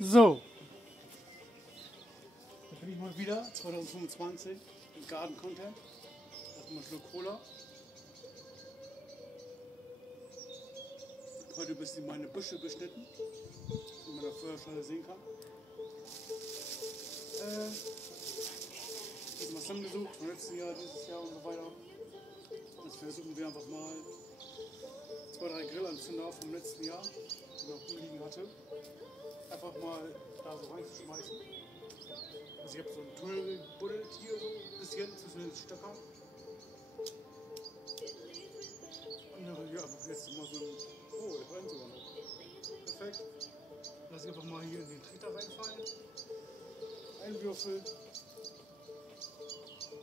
So, da bin ich mal wieder, 2025, im Garden Content. Erstmal ein Schluck Cola. Heute ein bisschen meine Büsche beschnitten, wie man da Feuerschale sehen kann. Ich habe mal zusammengesucht vom letzten Jahr, dieses Jahr und so weiter. Jetzt versuchen wir einfach mal 2-3 Grillanzünder vom letzten Jahr, die ich auch rumliegen hatte, einfach mal da so reinzuschmeißen. Also ich habe so ein Tunnel gebuddelt hier so ein bisschen zwischen den Stöckern. Und dann hier einfach jetzt mal so ein... Oh, der brennt sogar noch. Perfekt. Lass ich einfach mal hier in den Treter reinfallen. Ein Würfel.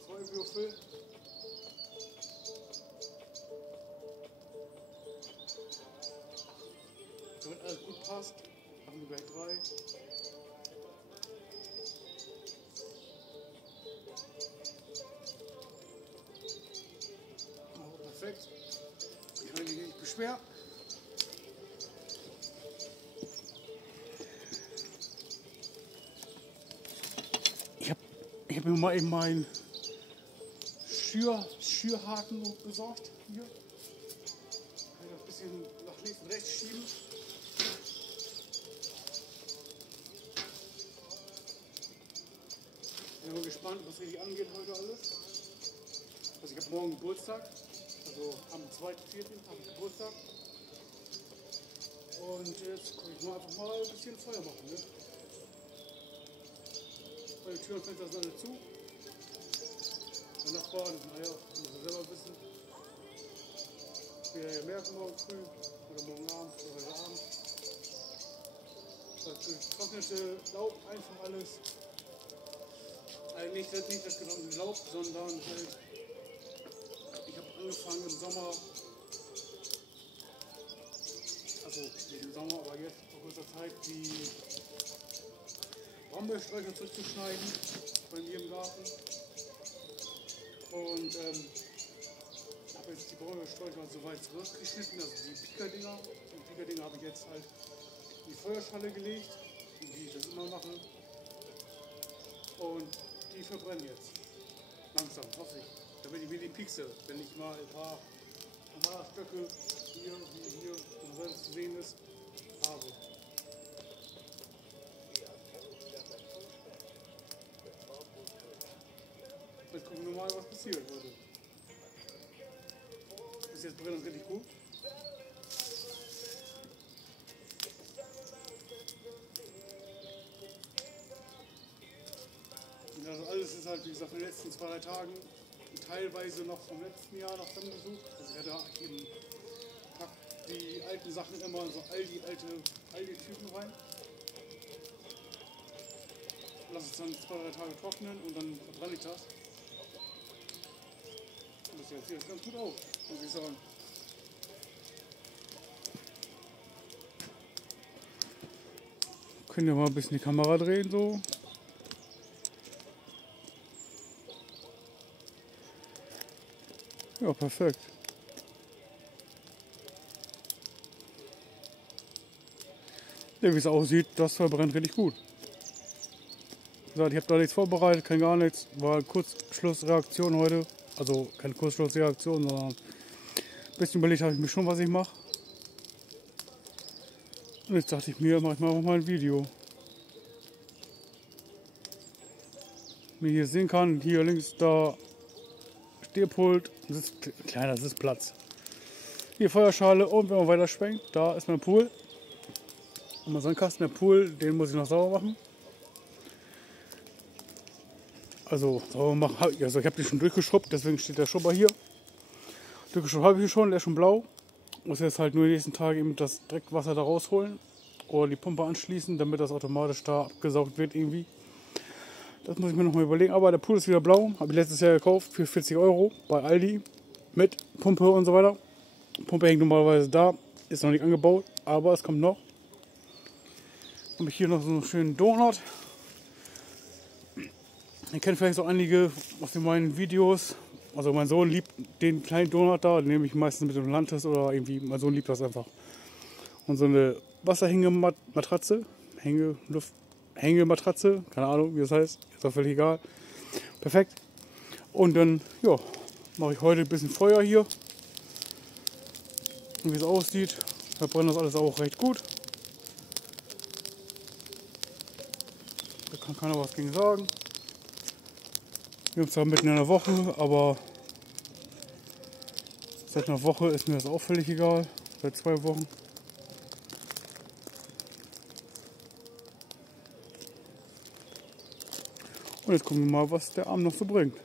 2 Würfel. Damit alles gut passt, machen wir gleich 3. Oh, perfekt. Ich kann mich nicht beschweren. Ich hab mir mal eben meinen Schürhaken besorgt. Hier. Kann ich noch ein bisschen nach links und rechts schieben. Ich bin mal gespannt, was richtig angeht heute alles. Also ich habe morgen Geburtstag. Also am 2.4. habe ich Geburtstag. Und jetzt kann ich mal einfach mal ein bisschen Feuer machen. Ne? Weil die Tür und Fenster sind alle zu. Der Nachbar, naja, muss er selber wissen. Wir ja merken morgen früh oder morgen Abend oder heute Abend. Das getrocknete Laub einfach alles. Also nicht das getrocknete Laub, sondern halt, ich habe angefangen im Sommer, also nicht im Sommer, aber jetzt vor kurzer Zeit die Brombeersträucher zurückzuschneiden bei mir im Garten. Und habe jetzt die Brombeersträucher soweit zurückgeschnitten, also die Pika-Dinger. Die Pika-Dinger habe ich jetzt halt in die Feuerschale gelegt, wie ich das immer mache. Und die verbrennen jetzt. Langsam, hoffe ich. Damit ich mir die Piekse, wenn ich mal ein paar Stöcke hier, und wenn es zu sehen ist, habe. Jetzt gucken wir mal, was passiert heute. Bis jetzt brennt es richtig gut. Und das alles ist halt, wie gesagt, in den letzten 2-3 Tagen teilweise noch vom letzten Jahr noch zusammengesucht. Also ich hatte eben die alten Sachen immer so all die Typen rein. Lass es dann 2-3 Tage trocknen und dann verbrenne ich das. Und das sieht jetzt ganz gut aus, muss ich sagen. Können wir mal ein bisschen die Kamera drehen so. Ja, perfekt. Ja, wie es aussieht, das verbrennt richtig gut. Wie gesagt, ich habe da nichts vorbereitet, kein gar nichts. War Kurzschlussreaktion heute. Also keine Kurzschlussreaktion, sondern ein bisschen überlegt habe ich mir schon, was ich mache. Und jetzt dachte ich mir, mache ich mal auch mal ein Video. Wie ihr hier sehen kann, hier links da Stehpult, kleiner Sitzplatz. Hier Feuerschale und wenn man weiter schwenkt, da ist mein Pool. Und mein Sandkasten, der Pool, den muss ich noch sauber machen. Also sauber machen, also ich habe den schon durchgeschrubbt, deswegen steht der Schrubber hier. Durchgeschrubbt habe ich ihn schon, der ist schon blau. Muss jetzt halt nur die nächsten Tage eben das Dreckwasser da rausholen oder die Pumpe anschließen, damit das automatisch da abgesaugt wird irgendwie. Das muss ich mir noch mal überlegen. Aber der Pool ist wieder blau. Habe ich letztes Jahr gekauft für 40 € bei Aldi. Mit Pumpe und so weiter. Pumpe hängt normalerweise da. Ist noch nicht angebaut. Aber es kommt noch. Habe ich hier noch so einen schönen Donut. Ihr kennt vielleicht so einige aus meinen Videos. Also mein Sohn liebt den kleinen Donut da. Den nehme ich meistens mit dem Landes oder irgendwie. Mein Sohn liebt das einfach. Und so eine Wasserhängematratze. Hängematratze, keine Ahnung wie das heißt, ist auch völlig egal. Perfekt. Und dann, ja, mache ich heute ein bisschen Feuer hier. Und wie es aussieht, verbrennt das alles auch recht gut. Da kann keiner was gegen sagen. Wir sind zwar mitten in der Woche, aber seit einer Woche ist mir das auch völlig egal. Seit 2 Wochen. Und jetzt gucken wir mal, was der Abend noch so bringt.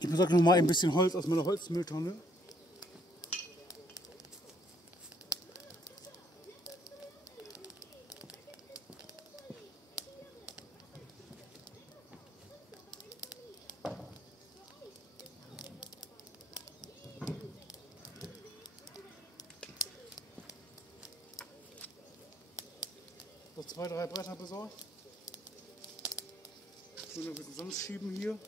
Ich besorge noch mal ein bisschen Holz aus meiner Holzmülltonne. So 2, 3 Bretter besorgt. So ein bisschen sonst schieben hier.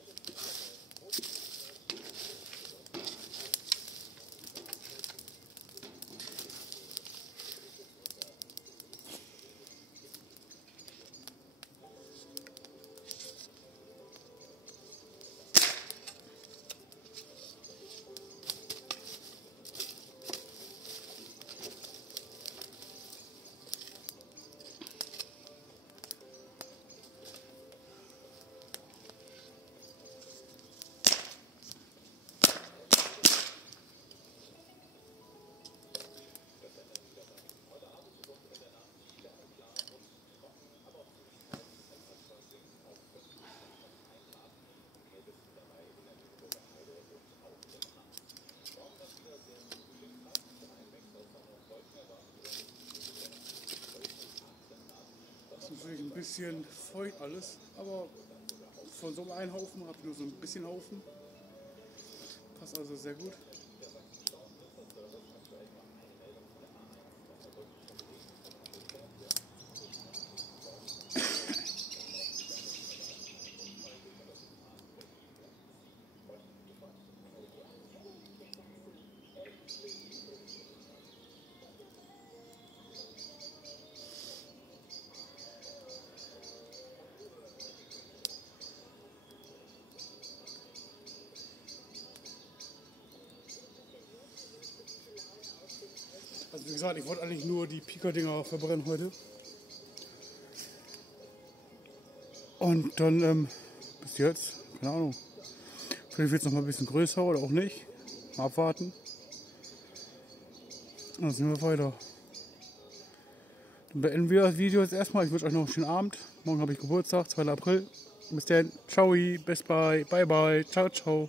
Das ist natürlich ein bisschen feucht alles, aber von so einem Einhaufen habe ich nur so ein bisschen Haufen. Passt also sehr gut. Also wie gesagt, ich wollte eigentlich nur die Pika-Dinger verbrennen heute. Und dann bis jetzt, keine Ahnung, vielleicht wird es noch mal ein bisschen größer oder auch nicht. Mal abwarten. Und dann sehen wir weiter. Dann beenden wir das Video jetzt erstmal. Ich wünsche euch noch einen schönen Abend. Morgen habe ich Geburtstag, 2. April. Bis dann. Ciao, bis bye, bye bye, ciao, ciao.